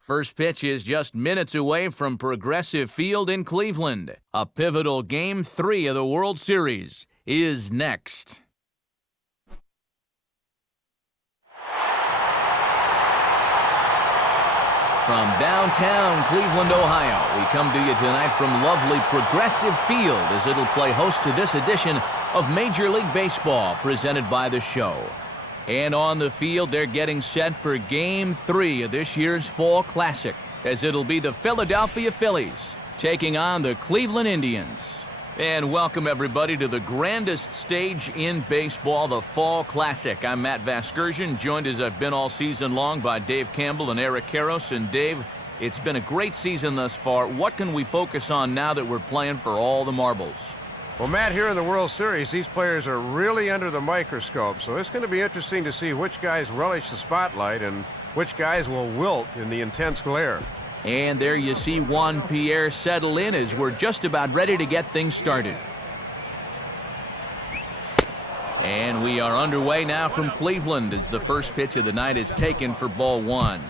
First pitch is just minutes away from Progressive Field in Cleveland. A pivotal Game 3 of the World Series is next. From downtown Cleveland, Ohio, we come to you tonight from lovely Progressive Field as it'll play host to this edition of Major League Baseball presented by the show. And on the field, they're getting set for Game 3 of this year's Fall Classic, as it'll be the Philadelphia Phillies taking on the Cleveland Indians. And welcome, everybody, to the grandest stage in baseball, the Fall Classic. I'm Matt Vasgersian, joined as I've been all season long by Dave Campbell and Eric Karros. And Dave, it's been a great season thus far. What can we focus on now that we're playing for all the marbles? Well, Matt, here in the World Series, these players are really under the microscope, so it's going to be interesting to see which guys relish the spotlight and which guys will wilt in the intense glare. And there you see Juan Pierre settle in as we're just about ready to get things started. And we are underway now from Cleveland as the first pitch of the night is taken for ball one.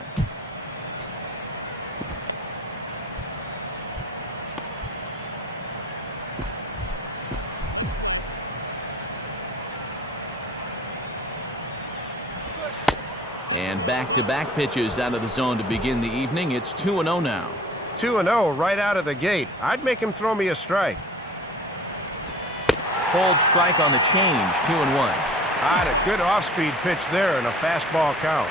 And back-to-back pitches out of the zone to begin the evening. It's 2-0 now. 2-0 right out of the gate. I'd make him throw me a strike. Cold strike on the change, 2-1. Had a good off-speed pitch there and a fastball count.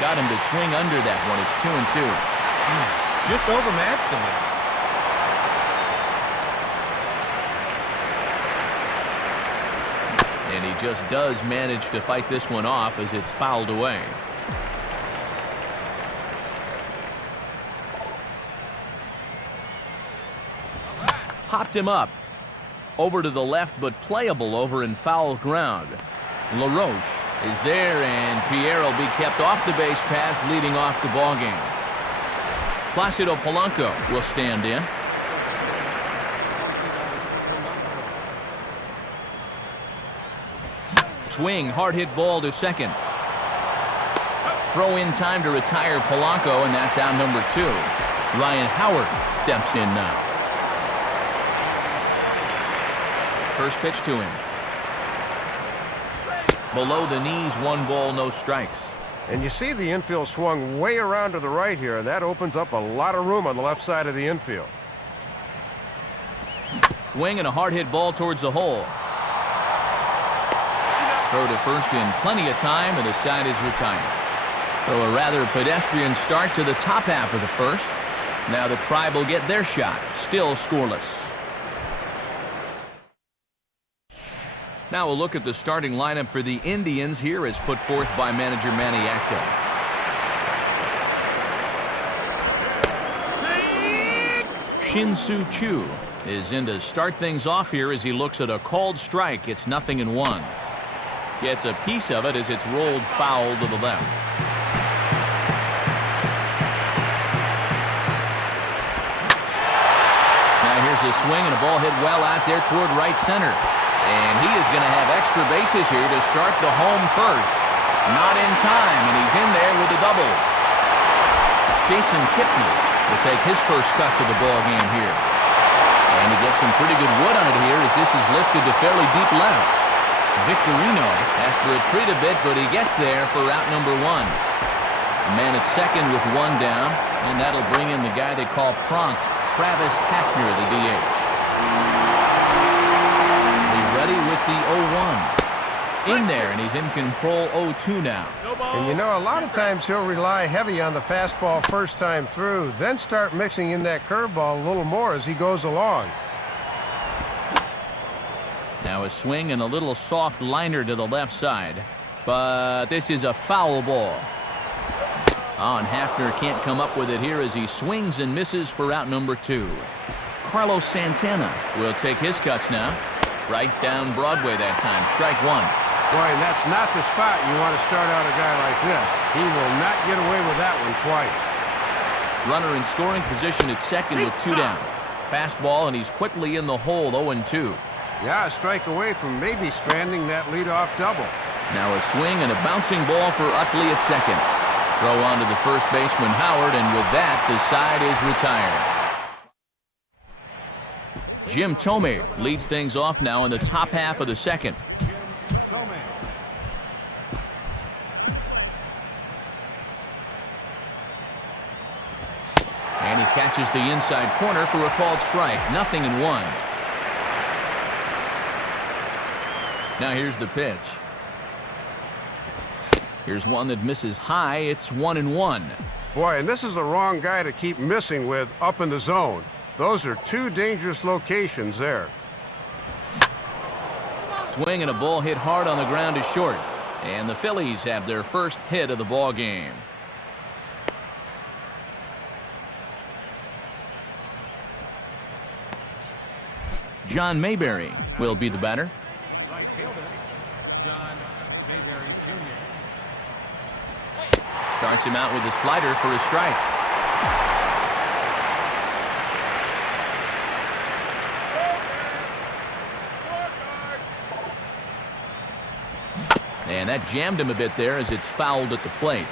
Got him to swing under that one. It's 2-2. Just overmatched him. And he just does manage to fight this one off as it's fouled away. Popped him up. Over to the left, but playable over in foul ground. LaRoche is there, and Pierre will be kept off the base pass, leading off the ballgame. Placido Polanco will stand in. Swing, hard hit ball to second. Throw in time to retire Polanco, and that's out number 2. Ryan Howard steps in now. First pitch to him. Below the knees, 1 ball, no strikes. And you see the infield swung way around to the right here, and that opens up a lot of room on the left side of the infield. Swing and a hard hit ball towards the hole. Throw to first in plenty of time, and the side is retired. So a rather pedestrian start to the top half of the first. Now the Tribe will get their shot, still scoreless. Now a look at the starting lineup for the Indians here as put forth by manager Manny Acta. Shin-Soo Choo is in to start things off here as he looks at a called strike. It's 0-1. Gets a piece of it as it's rolled foul to the left. Now here's a swing and a ball hit well out there toward right center. And he is going to have extra bases here to start the home first. Not in time, and he's in there with a double. Jason Kipnis will take his first cuts of the ball game here. And he gets some pretty good wood on it here as this is lifted to fairly deep left. Victorino has to retreat a bit, but he gets there for out number 1. A man at second with 1 down, and that'll bring in the guy they call prompt, Travis Hafner, the DH. He's ready with the 0-1. In there, and he's in control 0-2 now. And you know, a lot of times he'll rely heavy on the fastball first time through, then start mixing in that curveball a little more as he goes along. Now a swing and a little soft liner to the left side. But this is a foul ball. Oh, and Hafner can't come up with it here as he swings and misses for out number 2. Carlos Santana will take his cuts now. Right down Broadway that time. Strike 1. Boy, and that's not the spot you want to start out a guy like this. He will not get away with that one twice. Runner in scoring position at second with 2 down. Fastball, and he's quickly in the hole, 0-2. Yeah, a strike away from maybe stranding that leadoff double. Now a swing and a bouncing ball for Utley at second. Throw on to the first baseman, Howard, and with that, the side is retired. Jim Thome leads things off now in the top half of the second. And he catches the inside corner for a called strike. 0-1. Now here's the pitch. Here's one that misses high. It's 1-1. Boy, and this is the wrong guy to keep missing with up in the zone. Those are two dangerous locations there. Swing and a ball hit hard on the ground is short. And the Phillies have their first hit of the ball game. John Mayberry will be the batter. Right fielder, John Mayberry Jr. Starts him out with a slider for a strike. And that jammed him a bit there as it's fouled at the plate.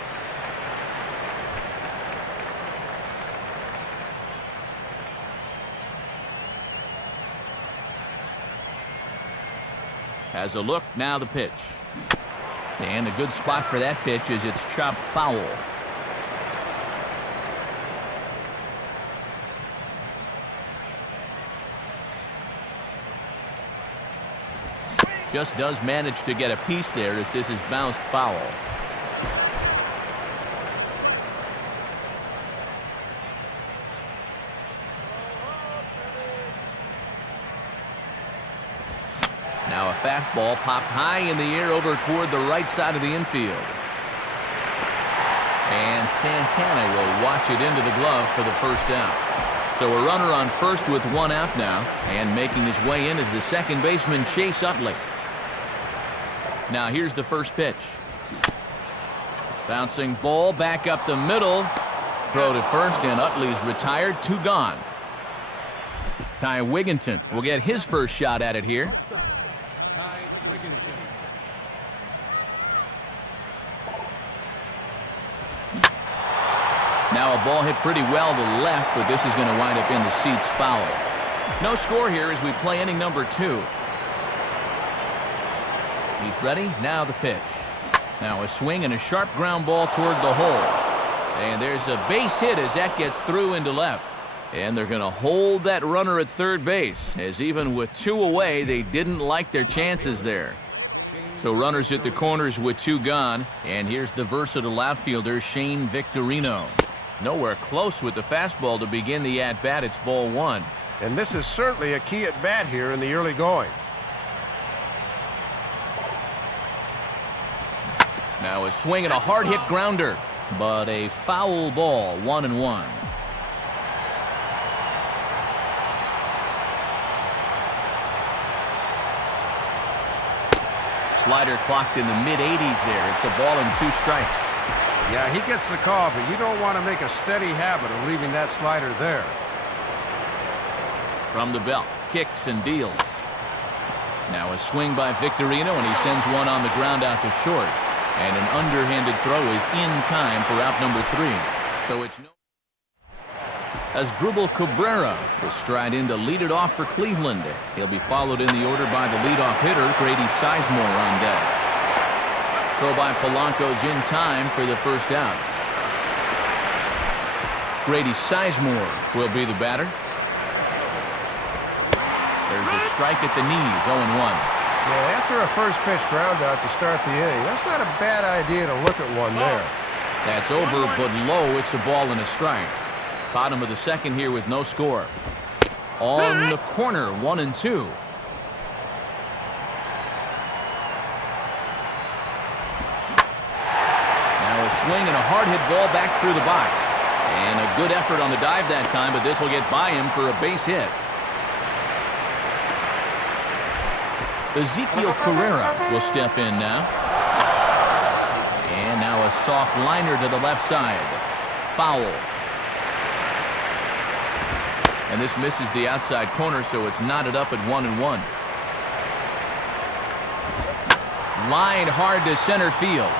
Has a look, now the pitch. And a good spot for that pitch is it's chopped foul. Just does manage to get a piece there as this is bounced foul. Now a fastball popped high in the air over toward the right side of the infield. And Santana will watch it into the glove for the first out. So a runner on first with one out now, and making his way in is the second baseman Chase Utley. Now here's the first pitch. Bouncing ball back up the middle. Throw to first, and Utley's retired. 2 gone. Ty Wigginton will get his first shot at it here. Now a ball hit pretty well to the left, but this is going to wind up in the seats foul. No score here as we play inning number 2. He's ready. Now the pitch. Now a swing and a sharp ground ball toward the hole. And there's a base hit as that gets through into left. And they're going to hold that runner at third base, as even with 2 away, they didn't like their chances there. So runners at the corners with 2 gone. And here's the versatile outfielder, Shane Victorino. Nowhere close with the fastball to begin the at-bat. It's ball 1. And this is certainly a key at-bat here in the early going. Now a swing and a hard-hit grounder, but a foul ball, 1-1. Slider clocked in the mid-80s there. It's a ball and 2 strikes. Yeah, he gets the call, but you don't want to make a steady habit of leaving that slider there. From the belt, kicks and deals. Now a swing by Victorino, and he sends one on the ground out to short. And an underhanded throw is in time for out number 3. So it's no... As Drupal Cabrera will stride in to lead it off for Cleveland. He'll be followed in the order by the leadoff hitter, Grady Sizemore, on deck. Throw by Polanco's in time for the first out. Grady Sizemore will be the batter. There's a strike at the knees, 0-1. Yeah, after a first pitch ground out to start the inning, that's not a bad idea to look at one there. That's over, but low. It's a ball and a strike. Bottom of the second here with no score. On the corner, 1-2. Now a swing and a hard hit ball back through the box. And a good effort on the dive that time, but this will get by him for a base hit. Ezekiel Carrera will step in now. And now a soft liner to the left side. Foul. And this misses the outside corner, so it's knotted up at 1-1. Lined hard to center field.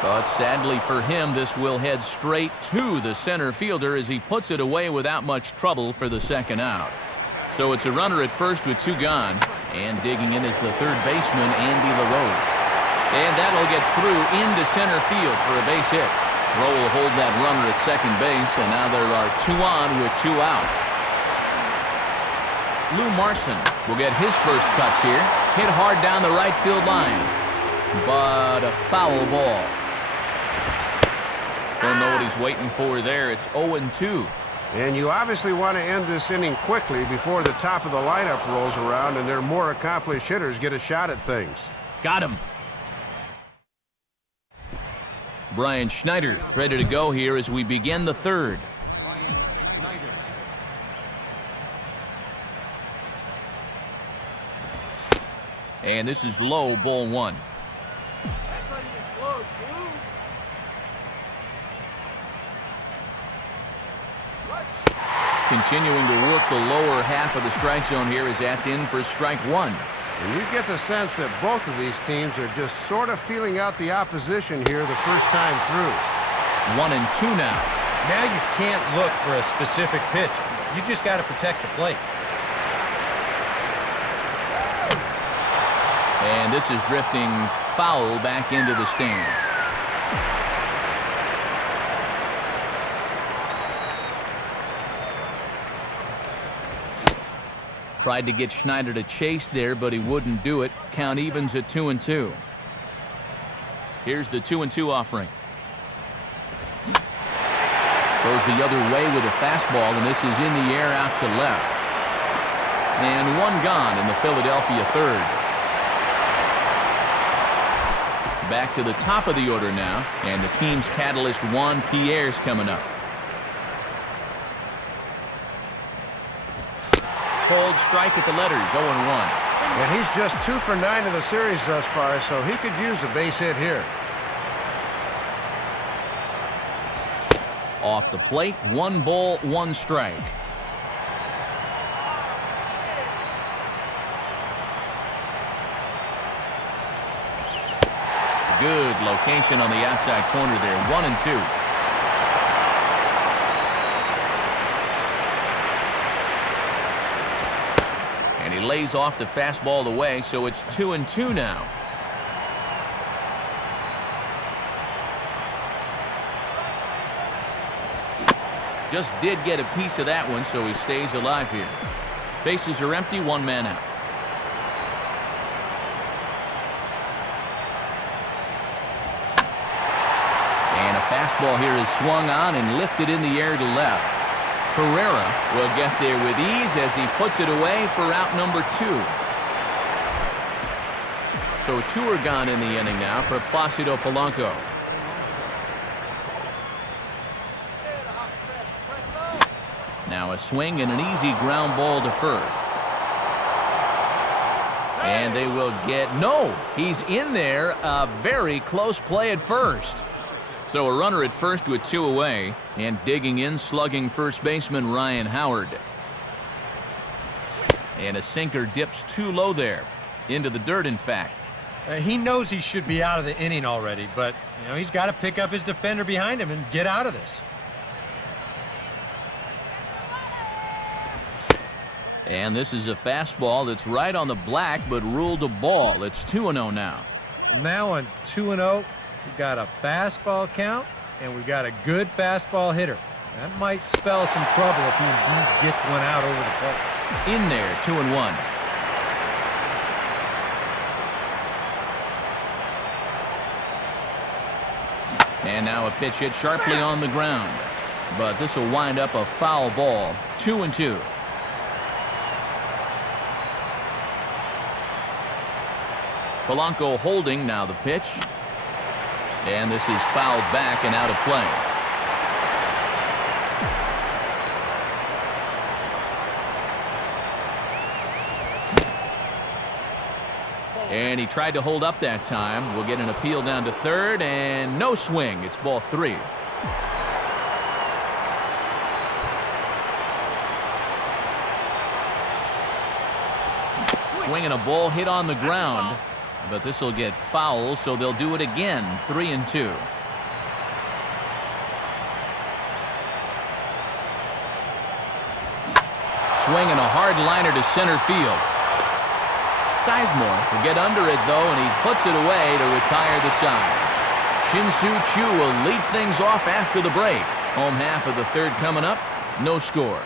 But sadly for him, this will head straight to the center fielder as he puts it away without much trouble for the second out. So it's a runner at first with 2 gone. And digging in is the third baseman, Andy LaRoche. And that'll get through into center field for a base hit. Throw will hold that runner at second base, and now there are 2 on with 2 out. Lou Marson will get his first cuts here. Hit hard down the right field line. But a foul ball. Don't know what he's waiting for there. It's 0-2. And you obviously want to end this inning quickly before the top of the lineup rolls around and their more accomplished hitters get a shot at things. Got him. Brian Schneider ready to go here as we begin the third. Brian Schneider. And this is low, ball 1. Continuing to work the lower half of the strike zone here as that's in for strike 1. And you get the sense that both of these teams are just sort of feeling out the opposition here the first time through. 1-2 now. Now you can't look for a specific pitch. You just got to protect the plate. And this is drifting foul back into the stands. Tried to get Schneider to chase there, but he wouldn't do it. Count evens at 2-2. Here's the 2-2 offering. Goes the other way with a fastball, and this is in the air out to left. And 1 gone in the Philadelphia third. Back to the top of the order now, and the team's catalyst Juan Pierre's coming up. Cold strike at the letters, 0-1. And he's just 2 for 9 in the series thus far, so he could use a base hit here. Off the plate, 1 ball, 1 strike. Good location on the outside corner there, 1-2. And he lays off the fastball away, so it's 2-2 now. Just did get a piece of that one, so he stays alive here. Bases are empty, 1 man out. And a fastball here is swung on and lifted in the air to left. Herrera will get there with ease as he puts it away for out number 2. So 2 are gone in the inning now for Placido Polanco. Now a swing and an easy ground ball to first. And they will get, no, he's in there, a very close play at first. So a runner at first with 2 away, and digging in, slugging first baseman Ryan Howard. And a sinker dips too low there, into the dirt in fact. He knows he should be out of the inning already, but he's got to pick up his defender behind him and get out of this. And this is a fastball that's right on the black, but ruled a ball. It's 2-0 now. Now on 2-0, we've got a fastball count, and we've got a good fastball hitter. That might spell some trouble if he indeed gets one out over the plate. In there, 2-1. And now a pitch hit sharply on the ground. But this will wind up a foul ball, 2-2. Polanco holding now the pitch. And this is fouled back and out of play. And he tried to hold up that time. We'll get an appeal down to third, and no swing. It's ball 3. Swinging a ball hit on the ground. but this will get foul, so they'll do it again. 3-2. Swinging a hard liner to center field. Sizemore will get under it, though, and he puts it away to retire the side. Shin-Soo Choo will lead things off after the break. Home half of the third coming up. No score.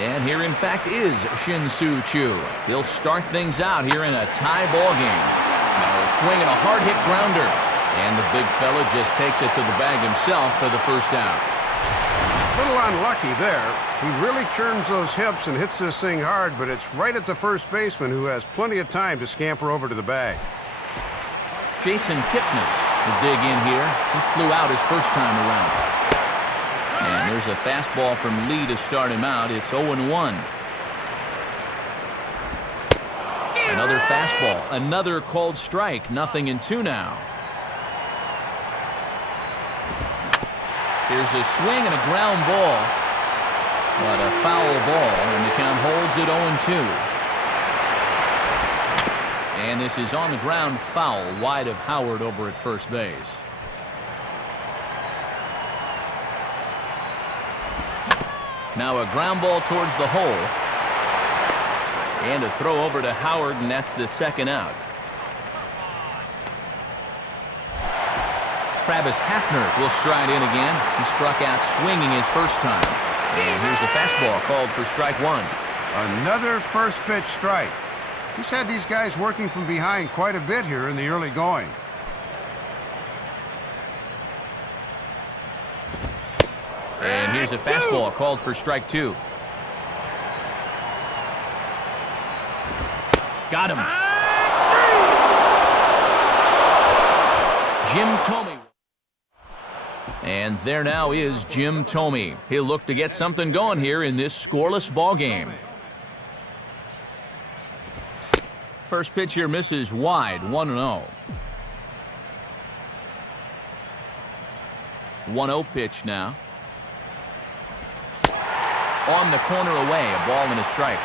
And here, in fact, is Shin-Soo Choo. He'll start things out here in a tie ball game. Now a swing and a hard hit grounder. And the big fella just takes it to the bag himself for the first out. A little unlucky there. He really churns those hips and hits this thing hard, but it's right at the first baseman, who has plenty of time to scamper over to the bag. Jason Kipnis will dig in here. He flew out his first time around. And there's a fastball from Lee to start him out. It's 0-1. Another fastball. Another called strike. 0-2 now. Here's a swing and a ground ball. But a foul ball, and the count holds at 0-2. And this is on the ground foul, wide of Howard over at first base. Now a ground ball towards the hole. And a throw over to Howard, and that's the second out. Travis Hafner will stride in again. He struck out swinging his first time. And here's a fastball called for strike one. Another first pitch strike. He's had these guys working from behind quite a bit here in the early going. And here's a fastball called for strike two. Got him. Jim Thome. And there now is Jim Thome. He'll look to get something going here in this scoreless ball game. First pitch here misses wide, 1-0. 1-0 pitch now. On the corner away, a ball and a strike.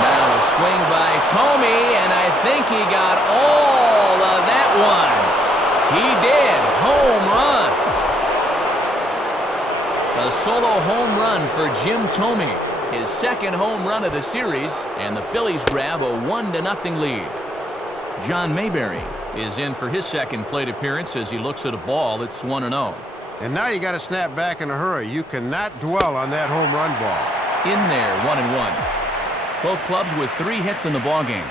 Now a swing by Thome, and I think he got all of that one. He did. Home run. A solo home run for Jim Thome. His second home run of the series, and the Phillies grab a 1-0 lead. John Mayberry is in for his second plate appearance as he looks at a ball. It's 1-0. And now you got to snap back in a hurry. You cannot dwell on that home run ball. In there, 1-1. Both clubs with 3 hits in the ball game.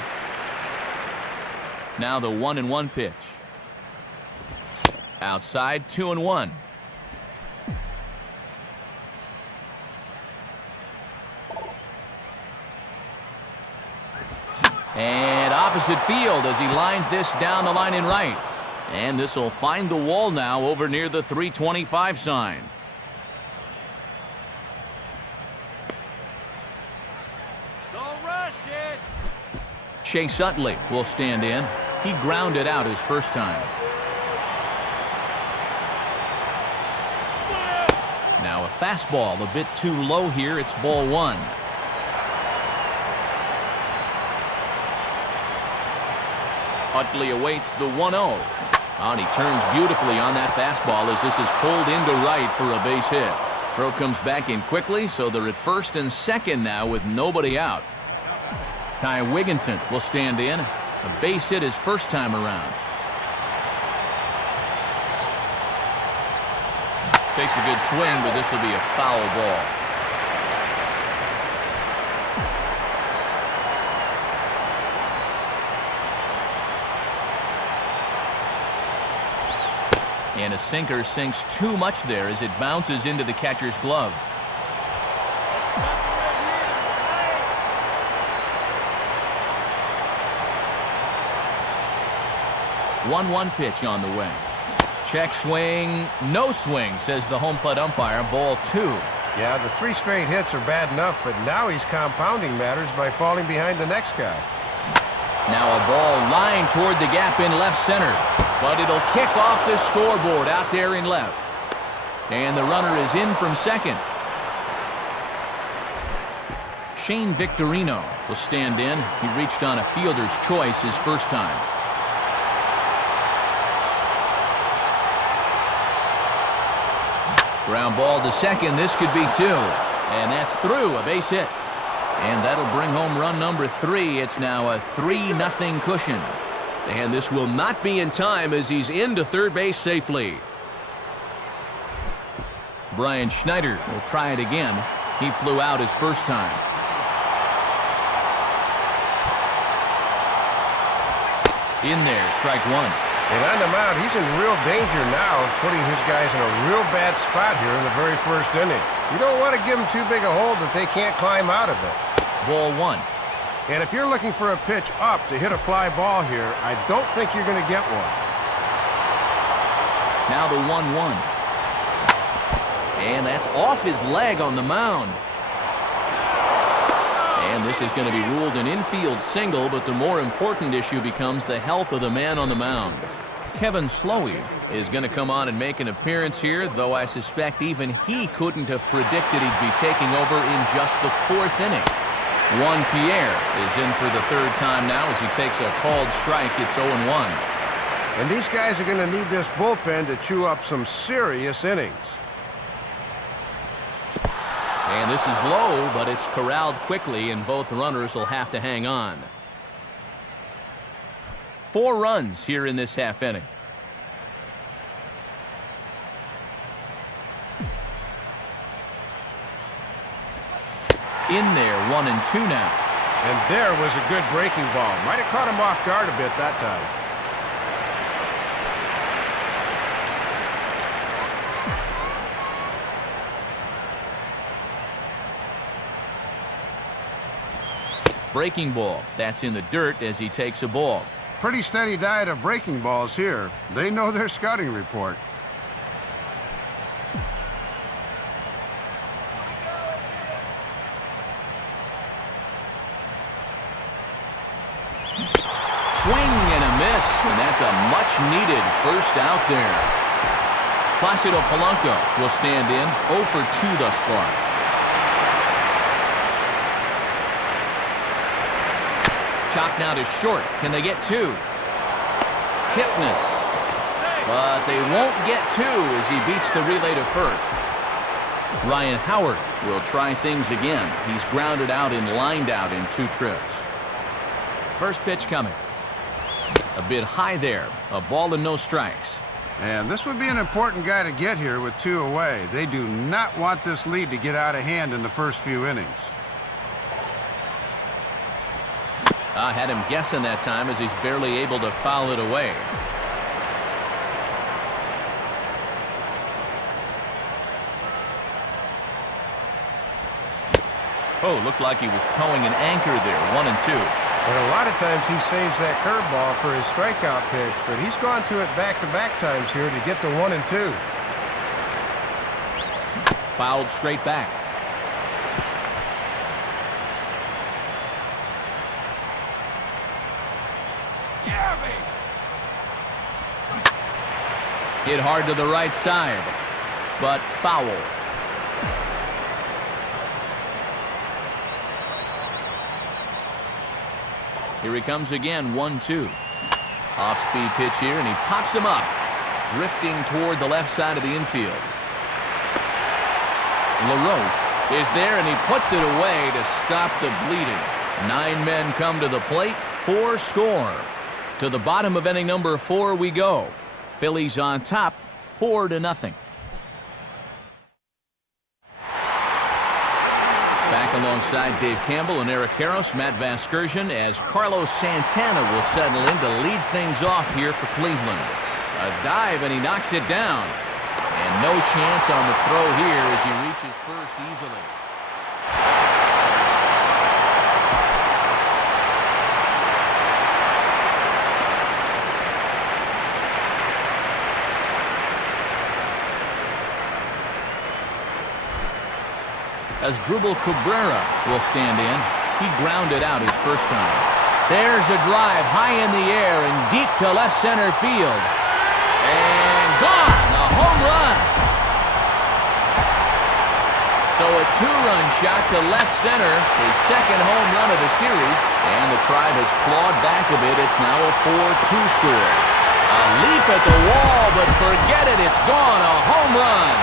Now the 1-1 pitch. Outside, 2-1. And opposite field as he lines this down the line in right. And this will find the wall now over near the 325 sign. Don't rush it. Chase Utley will stand in. He grounded out his first time. Now a fastball a bit too low here. It's ball one. Utley awaits the 1-0. And he turns beautifully on that fastball as this is pulled into right for a base hit. Throw comes back in quickly, so they're at first and second now with nobody out. Ty Wigginton will stand in. A base hit his first time around. Takes a good swing, but this will be a foul ball. And a sinker sinks too much there as it bounces into the catcher's glove. One pitch on the way. Check swing, no swing, says the home plate umpire. Ball two. Yeah, the 3 straight hits are bad enough, but now he's compounding matters by falling behind the next guy. Now a ball lined toward the gap in left center, but it'll kick off the scoreboard out there in left. And the runner is in from second. Shane Victorino will stand in. He reached on a fielder's choice his first time. Ground ball to second. This could be two. And that's through, a base hit. And that'll bring home run number 3. It's now a 3-0 cushion. And this will not be in time as he's into third base safely. Brian Schneider will try it again. He flew out his first time. In there, strike one. And on the mound, he's in real danger now of putting his guys in a real bad spot here in the very first inning. You don't want to give them too big a hole that they can't climb out of it. Ball one. And if you're looking for a pitch up to hit a fly ball here, I don't think you're going to get one. Now the 1-1. And that's off his leg on the mound. And this is going to be ruled an infield single, but the more important issue becomes the health of the man on the mound. Kevin Slowey is going to come on and make an appearance here, though I suspect even he couldn't have predicted he'd be taking over in just the 4th inning. Juan Pierre is in for the 3rd time now as he takes a called strike. It's 0-1. And these guys are going to need this bullpen to chew up some serious innings. And this is low, but it's corralled quickly, and both runners will have to hang on. 4 runs here in this half inning. In there, 1-2 now. And there was a good breaking ball. Might have caught him off guard a bit that time. Breaking ball. That's in the dirt as he takes a ball. Pretty steady diet of breaking balls here. They know their scouting report. Swing and a miss, and that's a much-needed first out there. Placido Polanco will stand in, 0 for 2 thus far. Chopped now to short. Can they get 2? Kipnis. But they won't get 2 as he beats the relay to first. Ryan Howard will try things again. He's grounded out and lined out in 2 trips. First pitch coming. A bit high there. A ball and no strikes. And this would be an important guy to get here with 2 away. They do not want this lead to get out of hand in the first few innings. I had him guessing that time as he's barely able to foul it away. Oh, looked like he was towing an anchor there, 1-2. And a lot of times he saves that curveball for his strikeout pitch, but he's gone to it back-to-back times here to get the 1-2. Fouled straight back. Hit hard to the right side, but foul. Here he comes again, 1-2. Off-speed pitch here, and he pops him up, drifting toward the left side of the infield. LaRoche is there, and he puts it away to stop the bleeding. 9 men come to the plate, 4 score. To the bottom of inning number 4 we go. Phillies on top, 4-0. Back alongside Dave Campbell and Eric Karros, Matt Vasgersian, as Carlos Santana will settle in to lead things off here for Cleveland. A dive, and he knocks it down. And no chance on the throw here as he reaches first easily. As Dribble Cabrera will stand in. He grounded out his first time. There's a drive high in the air and deep to left center field. And gone! A home run! a two-run shot to left center, his second home run of the series, and the Tribe has clawed back a bit. It's now a 4-2 score. A leap at the wall, but forget it, it's gone, a home run.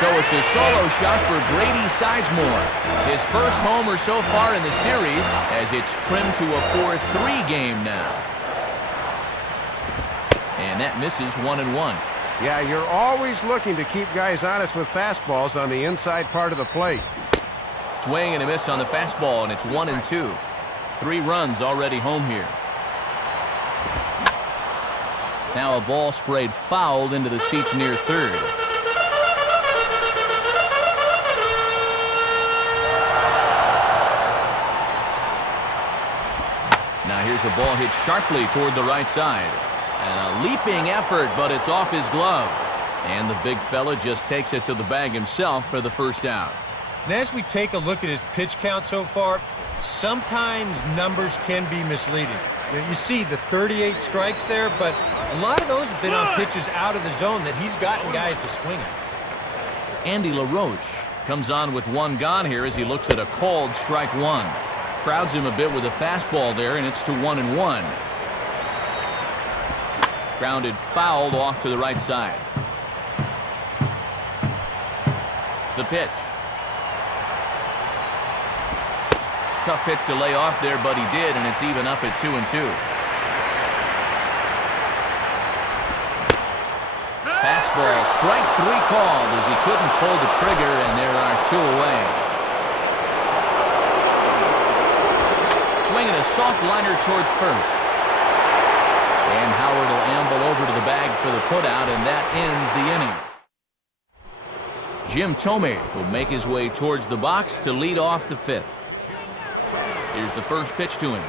So it's a solo shot for Grady Sizemore. His first homer so far in the series, as it's trimmed to a 4-3 game now. And that misses 1-1. Yeah, you're always looking to keep guys honest with fastballs on the inside part of the plate. Swing and a miss on the fastball, and it's 1-2. 3 runs already home here. Now a ball sprayed fouled into the seats near third. Now here's a ball hit sharply toward the right side. And a leaping effort, but it's off his glove. And the big fella just takes it to the bag himself for the first out. And as we take a look at his pitch count so far, sometimes numbers can be misleading. You see the 38 strikes there, but a lot of those have been on pitches out of the zone that he's gotten guys to swing at. Andy LaRoche comes on with 1 gone here as he looks at a called strike 1. Crowds him a bit with a fastball there, and it's to 1-1. Grounded fouled off to the right side. The pitch. Tough pitch to lay off there, but he did, and it's even up at 2-2. Fastball, strike 3 called as he couldn't pull the trigger, and there are 2 away. Swinging a soft liner towards first. And Howard will amble over to the bag for the putout, and that ends the inning. Jim Thome will make his way towards the box to lead off the 5th. Here's the first pitch to him.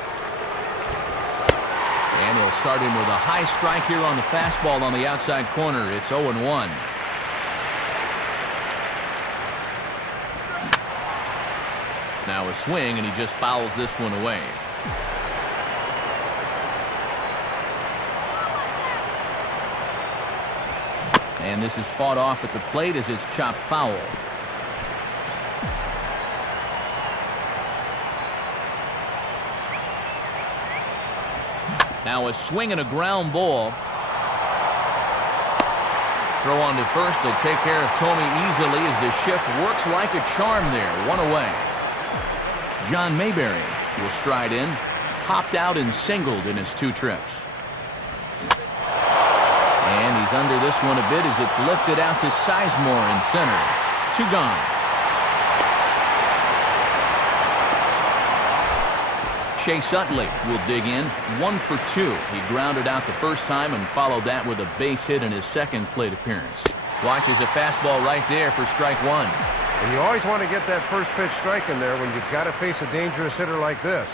And he'll start him with a high strike here on the fastball on the outside corner. It's 0-1. Now a swing, and he just fouls this one away. And this is fought off at the plate as it's chopped foul. Now a swing and a ground ball. Throw on to first will take care of Thome easily as the shift works like a charm there. 1 away. John Mayberry will stride in, popped out and singled in his 2 trips. And he's under this one a bit as it's lifted out to Sizemore in center. 2 gone. Chase Utley will dig in. 1 for 2. He grounded out the first time and followed that with a base hit in his second plate appearance. Watches a fastball right there for strike 1. And you always want to get that first pitch strike in there when you've got to face a dangerous hitter like this.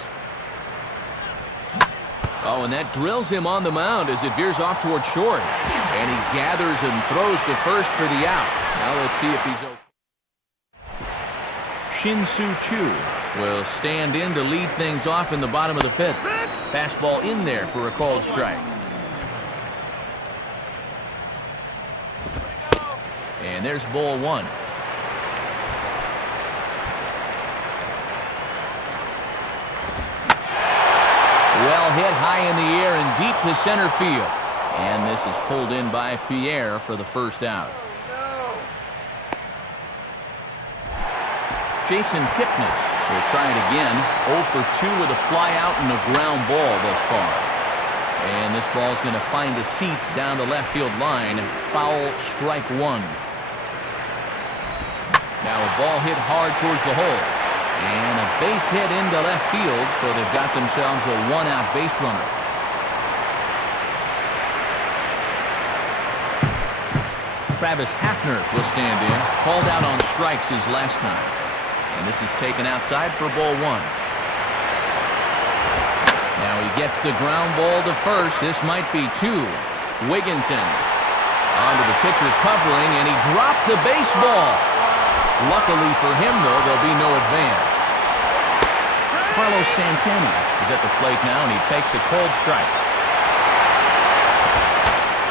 Oh, and that drills him on the mound as it veers off toward short. And he gathers and throws to first for the out. Now let's see if he's okay. Shin-Soo Choo will stand in to lead things off in the bottom of the 5th. Fastball in there for a called strike. And there's ball 1. Well hit high in the air and deep to center field. And this is pulled in by Pierre for the first out. Jason Kipnis will try it again. 0 for 2 with a fly out and a ground ball thus far. And this ball's going to find the seats down the left field line. Foul, strike 1. Now a ball hit hard towards the hole. And a base hit into left field, so they've got themselves a 1-out base runner. Travis Hafner will stand in. Called out on strikes his last time. And this is taken outside for ball 1. Now he gets the ground ball to first. This might be 2. Wigginton onto the pitcher covering, and he dropped the baseball. Luckily for him, though, there'll be no advance. Carlos Santana is at the plate now, and he takes a cold strike.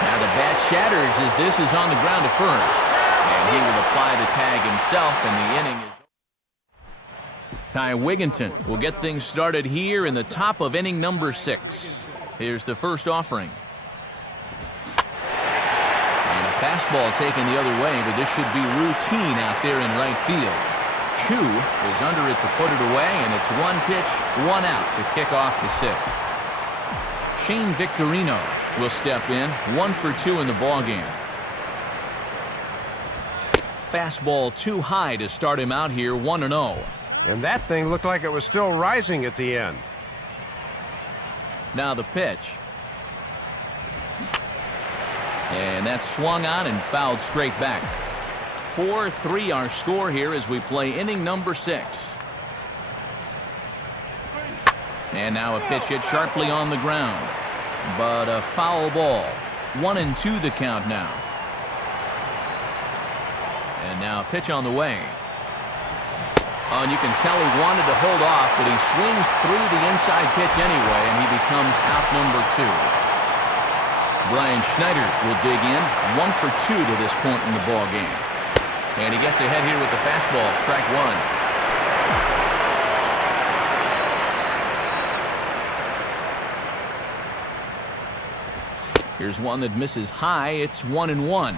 Now the bat shatters as this is on the ground to first. And he will apply the tag himself, and the inning is over. Ty Wigginton will get things started here in the top of inning number 6. Here's the first offering. And a fastball taken the other way, but this should be routine out there in right field. Chu is under it to put it away, and it's 1 pitch, 1 out to kick off the 6th. Shane Victorino will step in, 1 for 2 in the ballgame. Fastball too high to start him out here, 1-0. And that thing looked like it was still rising at the end. Now the pitch. And that's swung on and fouled straight back. 4-3 our score here as we play inning number 6. And now a pitch hit sharply on the ground. But a foul ball. 1-2 the count now. And now a pitch on the way. Oh, and you can tell he wanted to hold off, but he swings through the inside pitch anyway, and he becomes out number 2. Brian Schneider will dig in, 1 for 2 to this point in the ball game. And he gets ahead here with the fastball, strike 1. Here's one that misses high. It's 1-1.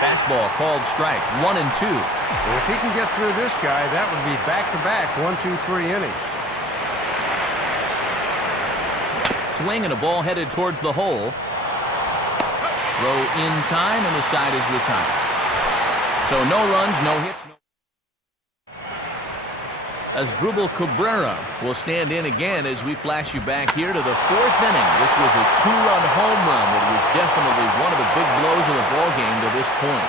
Fastball called strike, 1-2. And if he can get through this guy, that would be back-to-back 1-2-3 innings. Swing and a ball headed towards the hole. Throw in time, and the side is retired. So no runs, no hits. Asdrubal Cabrera will stand in again as we flash you back here to the 4th inning. This was a 2-run home run that was definitely one of the big blows of the ball game to this point.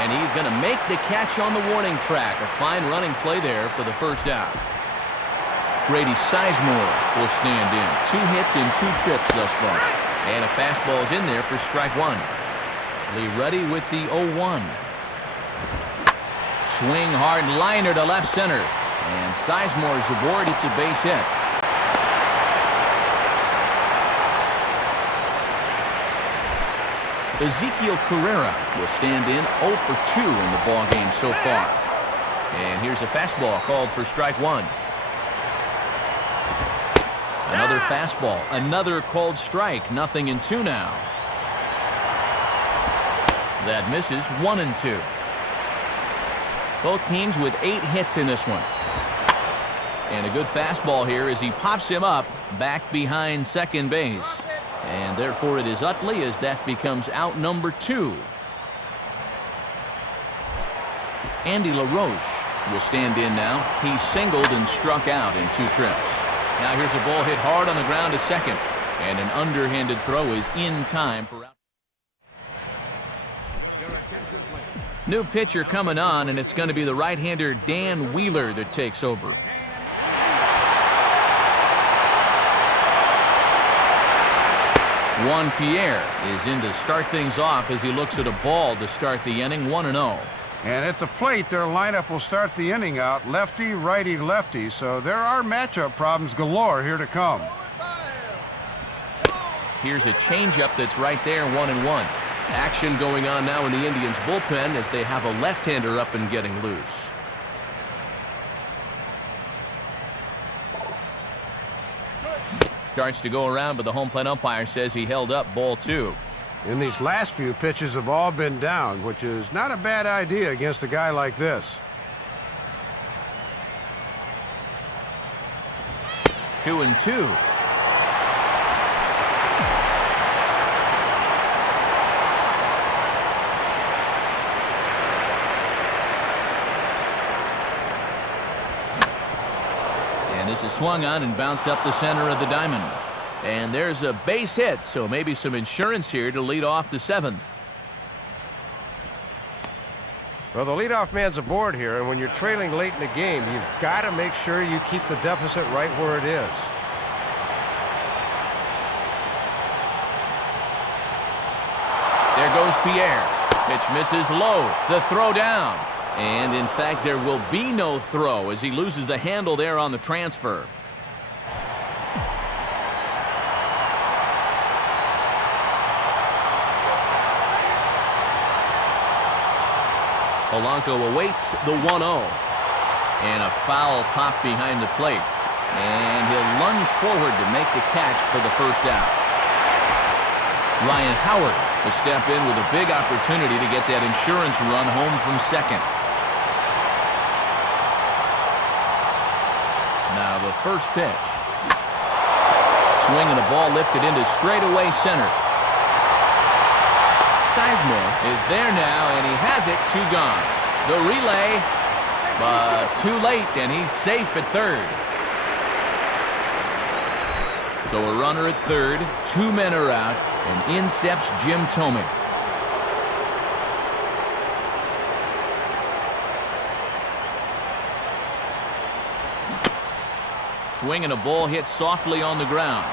And he's going to make the catch on the warning track. A fine running play there for the first out. Grady Sizemore will stand in. 2 hits in 2 trips thus far. And a fastball's in there for strike 1. Lee Ruddy with the 0-1. Swing hard liner to left center. And Sizemore's aboard. It's a base hit. Ezekiel Carrera will stand in 0 for 2 in the ballgame so far. And here's a fastball called for strike 1. Another fastball, another called strike, 0-2 now. That misses, 1-2. Both teams with 8 hits in this one. And a good fastball here as he pops him up back behind second base. And therefore it is Utley as that becomes out number 2. Andy LaRoche will stand in now. He singled and struck out in 2 trips. Now here's a ball hit hard on the ground to second. And an underhanded throw is in time for out. New pitcher coming on, and it's going to be the right-hander Dan Wheeler that takes over. Juan Pierre is in to start things off as he looks at a ball to start the inning, 1-0. And at the plate, their lineup will start the inning out lefty, righty, lefty. So there are matchup problems galore here to come. Here's a changeup that's right there, 1-1. Action going on now in the Indians' bullpen as they have a left-hander up and getting loose. Starts to go around, but the home plate umpire says he held up, ball 2. And these last few pitches have all been down, which is not a bad idea against a guy like this. 2-2. And this is swung on and bounced up the center of the diamond. And there's a base hit, so maybe some insurance here to lead off the 7th. Well, the leadoff man's aboard here, and when you're trailing late in the game, you've got to make sure you keep the deficit right where it is. There goes Pierre. Pitch misses low. The throw down. And, in fact, there will be no throw as he loses the handle there on the transfer. Polanco awaits the 1-0. And a foul pop behind the plate. And he'll lunge forward to make the catch for the first out. Ryan Howard will step in with a big opportunity to get that insurance run home from second. Now the first pitch. Swing and a ball lifted into straightaway center. Sizemore is there now, and he has it. 2 gone. The relay, but too late, and he's safe at third. So a runner at third, 2 men are out, and in steps Jim Thome. Swing and a ball hit softly on the ground.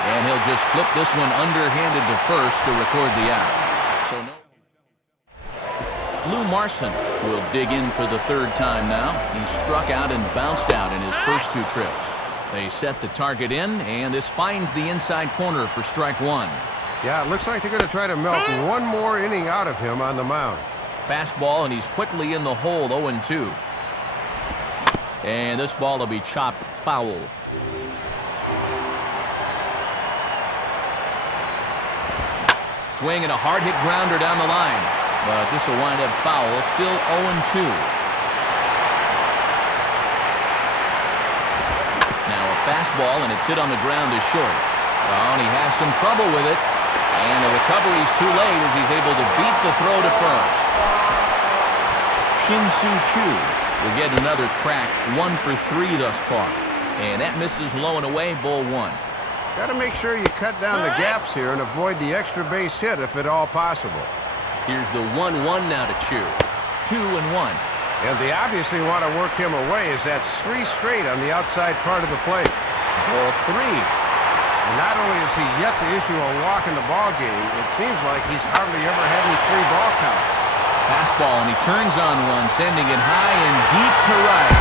And he'll just flip this one underhanded to first to record the out. So no. Lou Marson will dig in for the 3rd time now. He struck out and bounced out in his first 2 trips. They set the target in, and this finds the inside corner for strike 1. Yeah, it looks like they're going to try to milk one more inning out of him on the mound. Fastball, and he's quickly in the hole, 0-2. And this ball will be chopped foul. Swing and a hard hit grounder down the line. But this will wind up foul. Still 0-2. Now a fastball, and it's hit on the ground to short. Oh, and he has some trouble with it. And the recovery's too late as he's able to beat the throw to first. Shin-Soo Choo will get another crack. 1 for 3 thus far. And that misses low and away, ball 1. Got to make sure you cut down the gaps here and avoid the extra base hit if at all possible. Here's the 1-1 now to Choo. 2-1. And they obviously want to work him away as that's 3 straight on the outside part of the plate. Ball 3. And not only has he yet to issue a walk in the ball game, it seems like he's hardly ever had any 3-ball counts. Fastball, and he turns on one, sending it high and deep to right.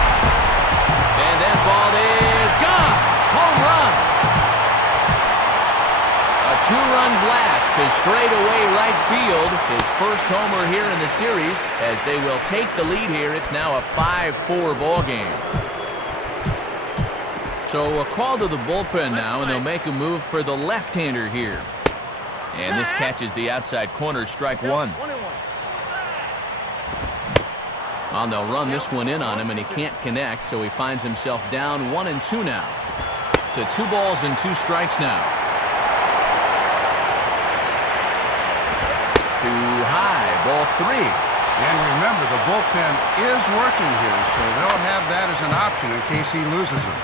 And that ball is gone. Home run. A 2-run blast to straightaway right field. His first homer here in the series. As they will take the lead here, it's now a 5-4 ball game. So a call to the bullpen now, and they'll make a move for the left-hander here. And this catches the outside corner, strike 1. And they'll run this one in on him, and he can't connect, so he finds himself down 1-2 now. To 2 balls and 2 strikes now. Too high, ball 3. And remember, the bullpen is working here, so they'll have that as an option in case he loses it.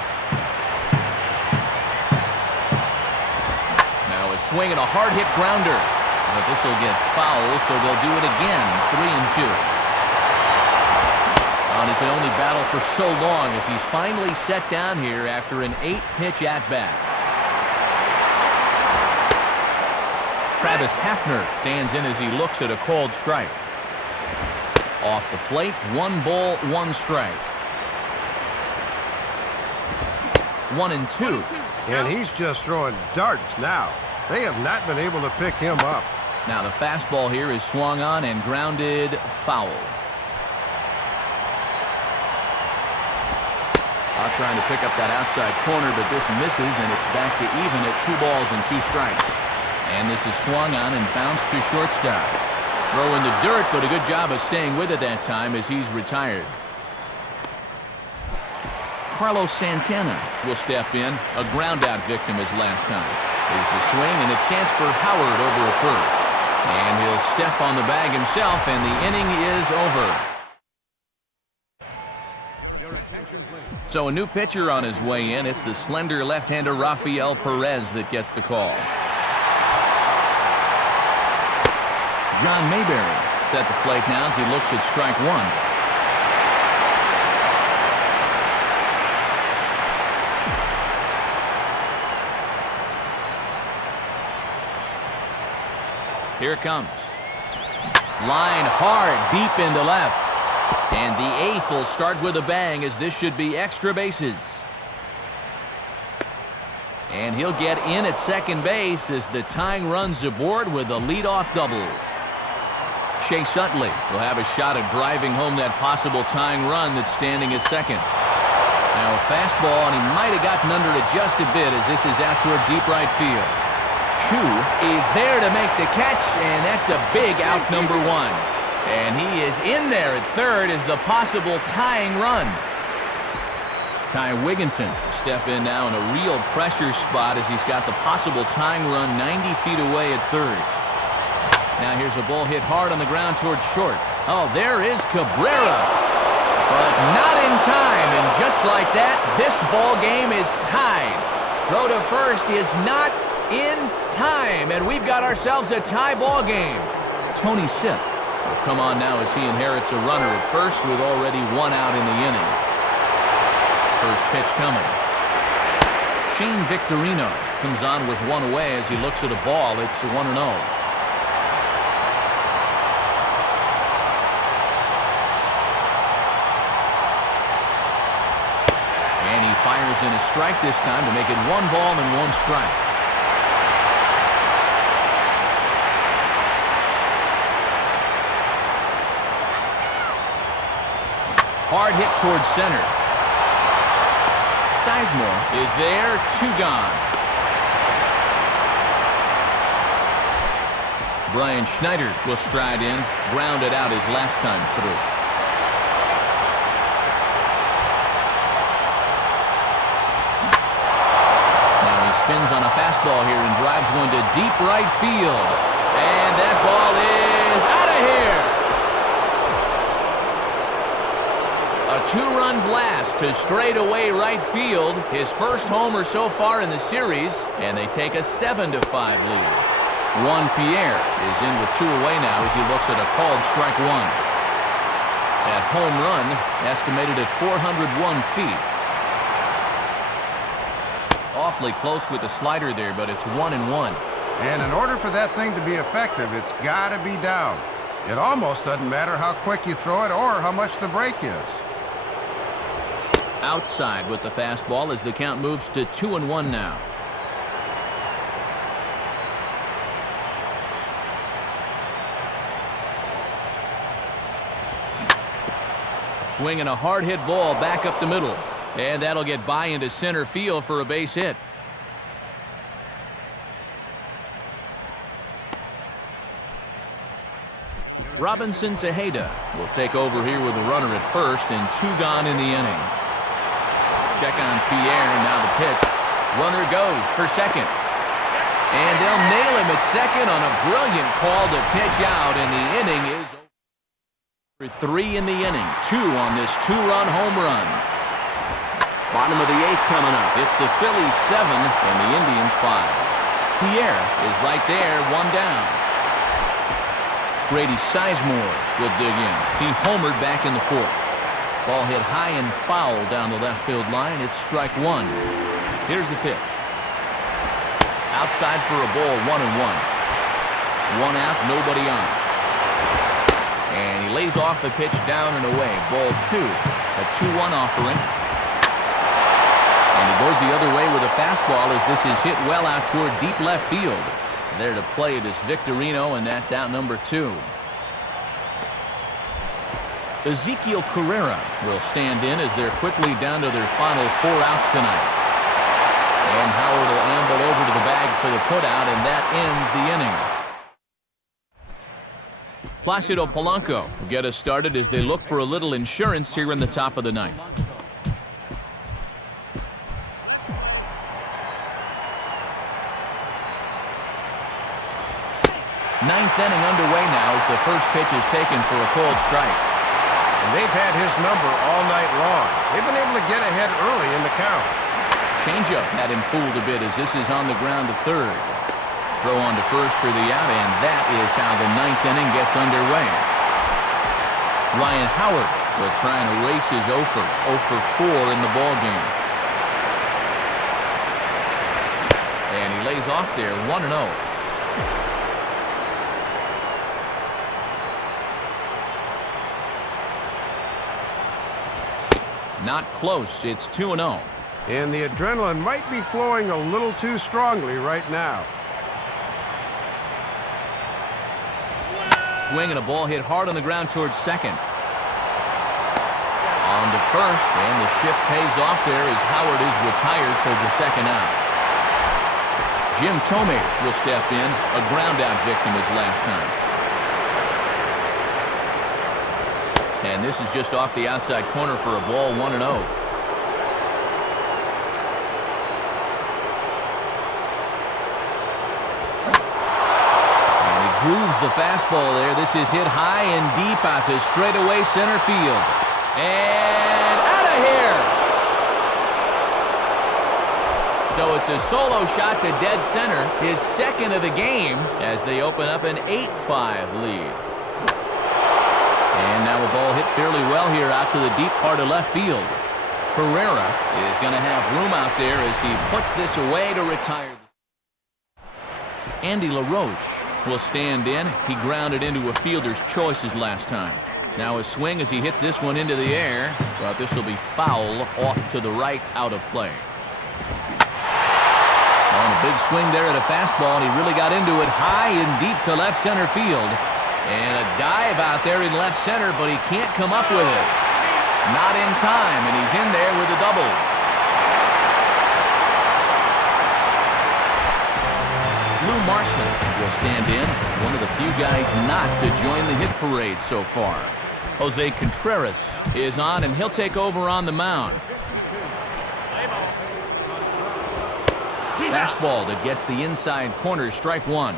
Now a swing and a hard hit grounder. But this will get foul, so they'll do it again, 3-2. And he can only battle for so long as he's finally set down here after an 8-pitch at-bat. Travis Hafner stands in as he looks at a called strike. Off the plate, 1 ball, 1 strike. 1-2. And he's just throwing darts now. They have not been able to pick him up. Now the fastball here is swung on and grounded foul. Trying to pick up that outside corner, but this misses, and it's back to even at 2 balls and 2 strikes. And this is swung on and bounced to shortstop. Throw in the dirt, but a good job of staying with it that time as he's retired. Carlos Santana will step in, a ground-out victim as last time. There's a swing and a chance for Howard over at first. And he'll step on the bag himself, and the inning is over. So a new pitcher on his way in. It's the slender left-hander Rafael Perez that gets the call. John Mayberry is at the plate now as he looks at strike 1. Here it comes. Line hard, deep into left. And the 8th will start with a bang as this should be extra bases. And he'll get in at second base as the tying run's aboard with a leadoff double. Chase Utley will have a shot at driving home that possible tying run that's standing at second. Now a fastball, and he might have gotten under it just a bit as this is out toward deep right field. Chu is there to make the catch, and that's a big out number one. And he is in there at third as the possible tying run. Ty Wigginton will step in now in a real pressure spot as he's got the possible tying run 90 feet away at third. Now here's a ball hit hard on the ground towards short. Oh, there is Cabrera. But not in time, and just like that, this ball game is tied. Throw to first is not in time, and we've got ourselves a tie ball game. Tony Sipp will come on now as he inherits a runner at first with already one out in the inning. First pitch coming. Shane Victorino comes on with one away as he looks at a ball. It's 1-0. And he fires in a strike this time to make it 1 ball and 1 strike. Hard hit towards center. Sizemore is there, 2 gone. Brian Schneider will stride in, grounded out his last time through. Now he spins on a fastball here and drives one to deep right field. And that ball is out of here. A 2-run blast to straightaway right field. His first homer so far in the series, and they take a 7-5 lead. Juan Pierre is in with 2 away now as he looks at a called strike 1. That home run estimated at 401 feet. Awfully close with the slider there, but it's 1-1. And in order for that thing to be effective, it's got to be down. It almost doesn't matter how quick you throw it or how much the break is. Outside with the fastball as the count moves to 2-1 now. Swinging a hard hit ball back up the middle, and that'll get by into center field for a base hit. Robinson Tejeda will take over here with a runner at first and 2 gone in the inning. Check on Pierre, and now the pitch. Runner goes for second. And they'll nail him at second on a brilliant call to pitch out, and the inning is over. 3 in the inning, 2 on this 2-run home run. Bottom of the 8th coming up. It's the Phillies 7 and the Indians 5. Pierre is right there, 1 down. Grady Sizemore will dig in. He homered back in the 4th. Ball hit high and foul down the left field line. It's strike 1. Here's the pitch. Outside for a ball, 1-1. 1 out, nobody on. And he lays off the pitch down and away. Ball 2. A 2-1 offering. And he goes the other way with a fastball as this is hit well out toward deep left field. There to play it is Victorino, and that's out number 2. Ezekiel Carrera will stand in as they're quickly down to their final 4 outs tonight. And Howard will amble over to the bag for the putout, and that ends the inning. Placido Polanco will get us started as they look for a little insurance here in the top of the 9th. 9th inning underway now as the first pitch is taken for a called strike. And they've had his number all night long. They've been able to get ahead early in the count. Changeup had him fooled a bit as this is on the ground to third. Throw on to first for the out, and that is how the 9th inning gets underway. Ryan Howard will try and erase his 0 for 4 in the ballgame. And he lays off there, 1-0. Not close. It's 2-0. And the adrenaline might be flowing a little too strongly right now. Swing and a ball hit hard on the ground towards second. On to first, and the shift pays off there as Howard is retired for the second out. Jim Thome will step in, a ground-out victim his last time. And this is just off the outside corner for a ball, 1-0. Grooves the fastball there. This is hit high and deep out to straightaway center field. And out of here! So it's a solo shot to dead center, his second of the game, as they open up an 8-5 lead. And now a ball hit fairly well here out to the deep part of left field. Pereira is going to have room out there as he puts this away to retire. Andy LaRoche will stand in. He grounded into a fielder's choice his last time. Now a swing as he hits this one into the air, but this will be foul off to the right, out of play. On a big swing there at a fastball, and he really got into it high and deep to left center field. And a dive out there in left center, but he can't come up with it. Not in time, and he's in there with a double. Lou Marson will stand in, one of the few guys not to join the hit parade so far. Jose Contreras is on, and he'll take over on the mound. Fastball that gets the inside corner, strike one.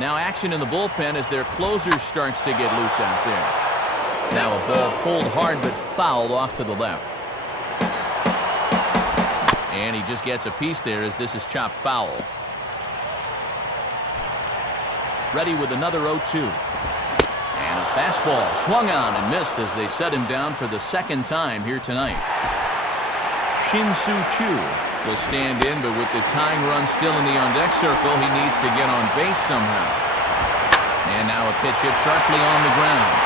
Now action in the bullpen as their closer starts to get loose out there. Now a ball pulled hard but fouled off to the left. And he just gets a piece there as this is chopped foul. Ready with another 0-2. And a fastball swung on and missed as they set him down for the second time here tonight. Shin-Soo Choo will stand in, but with the tying run still in the on-deck circle, he needs to get on base somehow. And now a pitch hit sharply on the ground.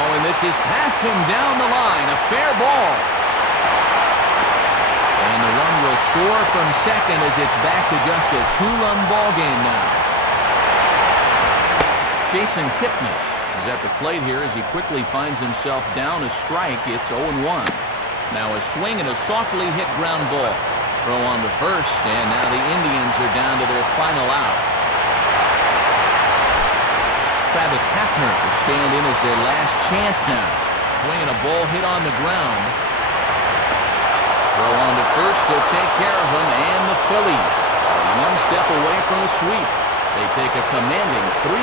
Oh, and this is past him down the line. A fair ball. And the run will score from second as it's back to just a two-run ball game now. Jason Kipnis is at the plate here as he quickly finds himself down a strike. It's 0-1. Now a swing and a softly hit ground ball. Throw on to first, and now the Indians are down to their final out. Travis Hafner will stand in as their last chance now. Swinging a ball hit on the ground. Throw on to first, he'll take care of him, and the Phillies are one step away from a sweep. They take a commanding 3-0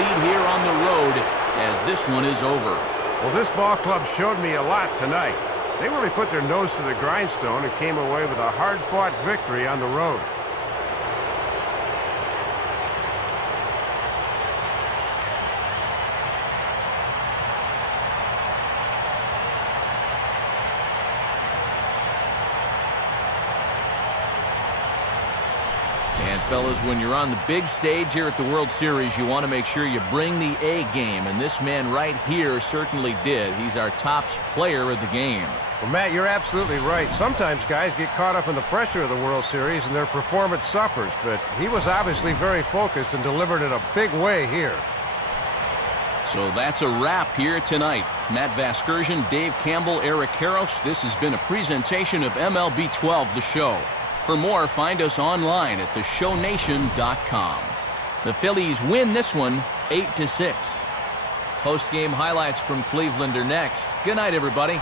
lead here on the road as this one is over. Well, this ball club showed me a lot tonight. They really put their nose to the grindstone and came away with a hard-fought victory on the road. And fellas, when you're on the big stage here at the World Series, you want to make sure you bring the A game, and this man right here certainly did. He's our top player of the game. Well, Matt, you're absolutely right. Sometimes guys get caught up in the pressure of the World Series and their performance suffers, but he was obviously very focused and delivered in a big way here. So that's a wrap here tonight. Matt Vasgersian, Dave Campbell, Eric Karros. This has been a presentation of MLB 12, The Show. For more, find us online at theshownation.com. The Phillies win this one 8-6. Post-game highlights from Cleveland are next. Good night, everybody.